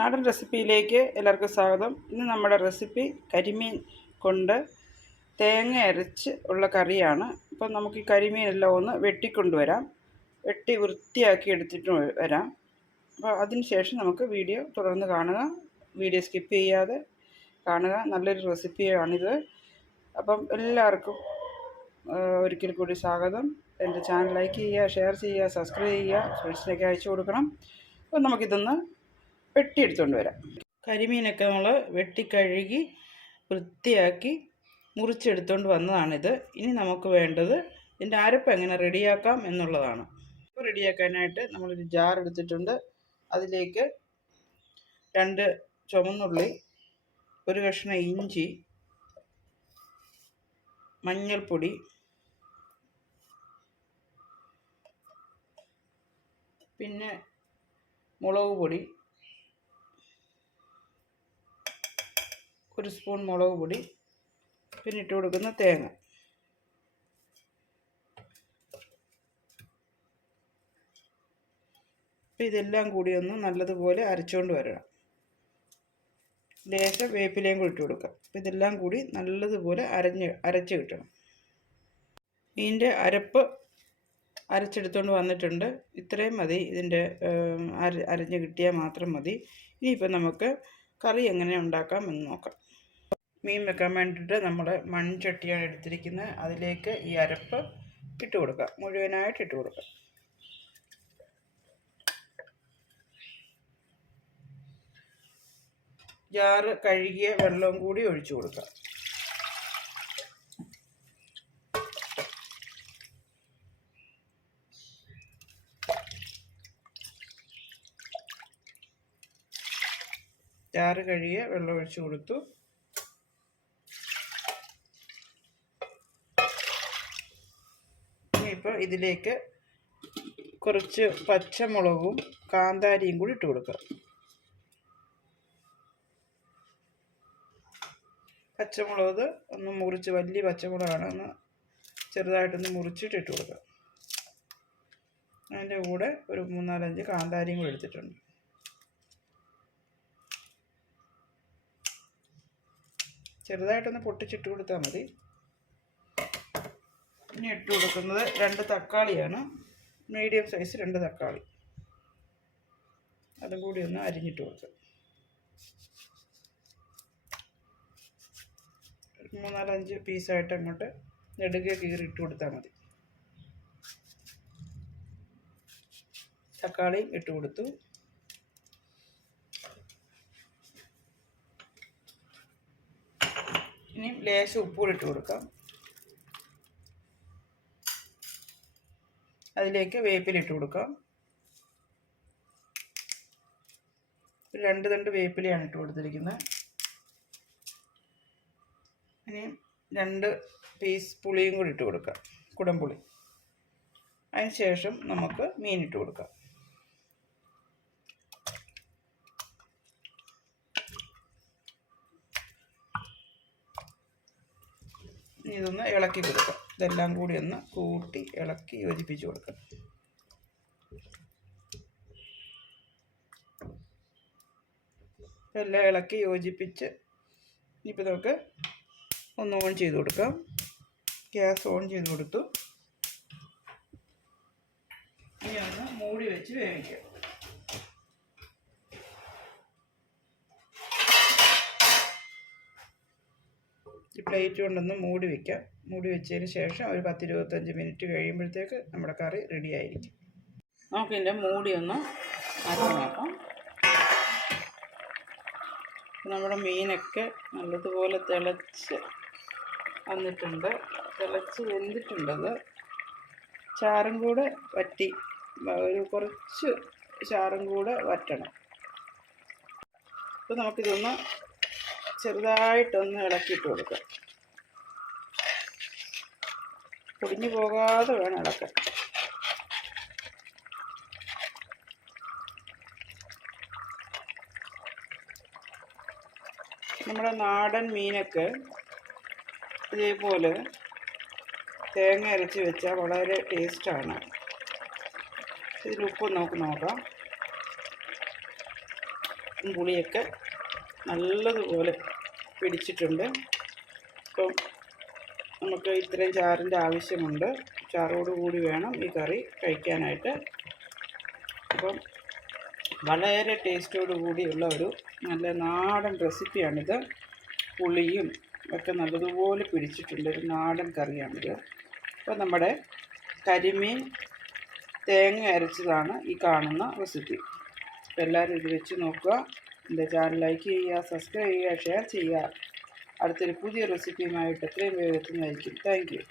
നാടൻ റെസിപ്പിയിലേക്ക് എല്ലാവർക്കും സ്വാഗതം. ഇന്ന് നമ്മുടെ റെസിപ്പി കരിമീൻ കൊണ്ട് തേങ്ങ അരച്ച് ഉള്ള കറിയാണ്. അപ്പം നമുക്ക് ഈ കരിമീനെല്ലാം ഒന്ന് വെട്ടിക്കൊണ്ടുവരാം. വെട്ടി വൃത്തിയാക്കി എടുത്തിട്ട് വരാം. അപ്പോൾ അതിന് ശേഷം നമുക്ക് വീഡിയോ തുടർന്ന് കാണുക. വീഡിയോ സ്കിപ്പ് ചെയ്യാതെ കാണുക. നല്ലൊരു റെസിപ്പിയാണിത്. അപ്പം എല്ലാവർക്കും ഒരിക്കൽ കൂടി സ്വാഗതം. എൻ്റെ ചാനൽ ലൈക്ക് ചെയ്യുക, ഷെയർ ചെയ്യുക, സബ്സ്ക്രൈബ് ചെയ്യുക, ഫ്രണ്ട്സിനൊക്കെ അയച്ചു കൊടുക്കണം. അപ്പം നമുക്കിതൊന്ന് വെട്ടിയെടുത്തുകൊണ്ട് വരാം. കരിമീനൊക്കെ നമ്മൾ വെട്ടിക്കഴുകി വൃത്തിയാക്കി മുറിച്ചെടുത്തുകൊണ്ട് വന്നതാണിത്. ഇനി നമുക്ക് വേണ്ടത് ഇതിൻ്റെ അരപ്പ് എങ്ങനെ റെഡിയാക്കാം എന്നുള്ളതാണ്. അപ്പോൾ റെഡിയാക്കാനായിട്ട് നമ്മളൊരു ജാർ എടുത്തിട്ടുണ്ട്. അതിലേക്ക് 2 ചുവന്നുള്ളി, ഒരു കഷ്ണം ഇഞ്ചി, മഞ്ഞൾപ്പൊടി, പിന്നെ മുളക് പൊടി, 1 സ്പൂൺ മുളക് പൊടി, പിന്നെ ഇട്ട് കൊടുക്കുന്ന തേങ്ങ. അപ്പോൾ ഇതെല്ലാം കൂടി ഒന്ന് നല്ലതുപോലെ അരച്ചുകൊണ്ട് വരണം. ലേശം വേപ്പിലയും കൂടി ഇട്ട് കൊടുക്കാം. അപ്പോൾ ഇതെല്ലാം കൂടി നല്ലതുപോലെ അരച്ച് കിട്ടണം. ഇതിൻ്റെ അരപ്പ് അരച്ചെടുത്തുകൊണ്ട് വന്നിട്ടുണ്ട്. ഇത്രയും മതി. ഇതിൻ്റെ അരഞ്ഞ് കിട്ടിയാൽ മാത്രം മതി. ഇനിയിപ്പോൾ നമുക്ക് കറി എങ്ങനെ ഉണ്ടാക്കാം എന്ന് നോക്കാം. മീൻ വെക്കാൻ വേണ്ടിയിട്ട് നമ്മൾ മൺചട്ടിയാണ് എടുത്തിരിക്കുന്നത്. അതിലേക്ക് ഈ അരപ്പ് ഇട്ട് കൊടുക്കുക. മുഴുവനായിട്ട് ഇട്ട് കൊടുക്കുക. ജാറ് കഴുകിയ വെള്ളവും കൂടി ഒഴിച്ചു കൊടുക്കുക. ജാറ് കഴുകിയ വെള്ളം ഒഴിച്ചു കൊടുത്തു. ഇനിയിപ്പോൾ ഇതിലേക്ക് കുറച്ച് പച്ചമുളകും കാന്താരിയും കൂടി ഇട്ട് കൊടുക്കുക. പച്ചമുളക് ഒന്ന് മുറിച്ച്, വലിയ പച്ചമുളകാണ്, ഒന്ന് ചെറുതായിട്ടൊന്ന് മുറിച്ചിട്ട് ഇട്ട് കൊടുക്കുക. അതിൻ്റെ കൂടെ ഒരു 3-4-5 കാന്താരിയും കൂടി എടുത്തിട്ടുണ്ട്. ചെറുതായിട്ടൊന്ന് പൊട്ടിച്ചിട്ട് കൊടുത്താൽ മതി. ഇനി ഇട്ട് കൊടുക്കുന്നത് 2 തക്കാളിയാണ്. മീഡിയം സൈസ് 2 തക്കാളി. അതും കൂടി ഒന്ന് അരിഞ്ഞിട്ട് കൊടുക്കുക. 3-4-5 പീസായിട്ട് അങ്ങോട്ട് നെടുകെ കീറിയിട്ട് കൊടുത്താൽ മതി. തക്കാളി ഇട്ട് കൊടുത്തു. ഇനി ലേശം ഉപ്പുകൂടി ഇട്ട് കൊടുക്കാം. അതിലേക്ക് വേപ്പില ഇട്ട് കൊടുക്കാം. 2 തണ്ട് വേപ്പിലയാണ് ഇട്ട് കൊടുത്തിരിക്കുന്നത്. ഇനി 2 പീസ് പുളിയും കൂടി ഇട്ട് കൊടുക്കാം, കുടംപുളി. അതിന് ശേഷം നമുക്ക് മീൻ ഇട്ട് കൊടുക്കാം. ഇതൊന്ന് ഇളക്കി കൊടുക്കാം. ഇതെല്ലാം കൂടി ഒന്ന് കൂട്ടി ഇളക്കി യോജിപ്പിച്ച് കൊടുക്കാം. എല്ലാം ഇളക്കി യോജിപ്പിച്ച് ഇനിയിപ്പോൾ നമുക്ക് ഒന്ന് ഓൺ ചെയ്ത് കൊടുക്കാം. ഗ്യാസ് ഓൺ ചെയ്ത് കൊടുത്തു. ഇനി ഒന്ന് മൂടി വെച്ച് വേവിക്കാം. ഈ പ്ലേറ്റ് കൊണ്ടൊന്ന് മൂടി വയ്ക്കാം. മൂടി വെച്ചതിന് ശേഷം ഒരു 10-25 മിനിറ്റ് കഴിയുമ്പോഴത്തേക്ക് നമ്മുടെ കറി റെഡി ആയിരിക്കും. നമുക്കിതിൻ്റെ മൂടി ഒന്ന് മാറ്റി നോക്കാം. നമ്മുടെ മീനൊക്കെ നല്ലതുപോലെ തിളച്ച് വന്നിട്ടുണ്ട്. തിളച്ച് വെന്തിട്ടുണ്ടത്. ചാറും കൂടെ വറ്റി, ഒരു കുറച്ച് ചാറും കൂടെ വറ്റണം. അപ്പോൾ നമുക്കിതൊന്ന് ചെറുതായിട്ടൊന്ന് ഇളക്കിയിട്ട് കൊടുക്കാം. പൊടിഞ്ഞു പോകാതെ വേണം ഇളക്കാൻ. നമ്മുടെ നാടൻ മീനൊക്കെ ഇതേപോലെ തേങ്ങ അരച്ച് വെച്ചാൽ വളരെ ടേസ്റ്റാണ്. ഇതിൽ ഉപ്പ് നമുക്ക് നോക്കാം. പുളിയൊക്കെ നല്ലതുപോലെ പിടിച്ചിട്ടുണ്ട്. ഇപ്പം നമുക്ക് ഇത്രയും ചാറിൻ്റെ ആവശ്യമുണ്ട്. ചാറോട് കൂടി വേണം ഈ കറി കഴിക്കാനായിട്ട്. അപ്പം വളരെ ടേസ്റ്റോട് കൂടിയുള്ള ഒരു നല്ല നാടൻ റെസിപ്പിയാണിത്. പുളിയും ഒക്കെ നല്ലതുപോലെ പിടിച്ചിട്ടുണ്ട്. ഒരു നാടൻ കറിയാണിത്. അപ്പോൾ നമ്മുടെ കരിമീൻ തേങ്ങ അരച്ചതാണ് ഈ കാണുന്ന റെസിപ്പി. അപ്പോൾ എല്ലാവരും ഇത് വെച്ച് നോക്കുക. എൻ്റെ ചാനൽ ലൈക്ക് ചെയ്യുക, സബ്സ്ക്രൈബ് ചെയ്യുക, ഷെയർ ചെയ്യുക. അടുത്തൊരു പുതിയ റെസിപ്പിയുമായിട്ട് എത്രയും വേഗം എത്തുന്നതായിരിക്കും. Thank you.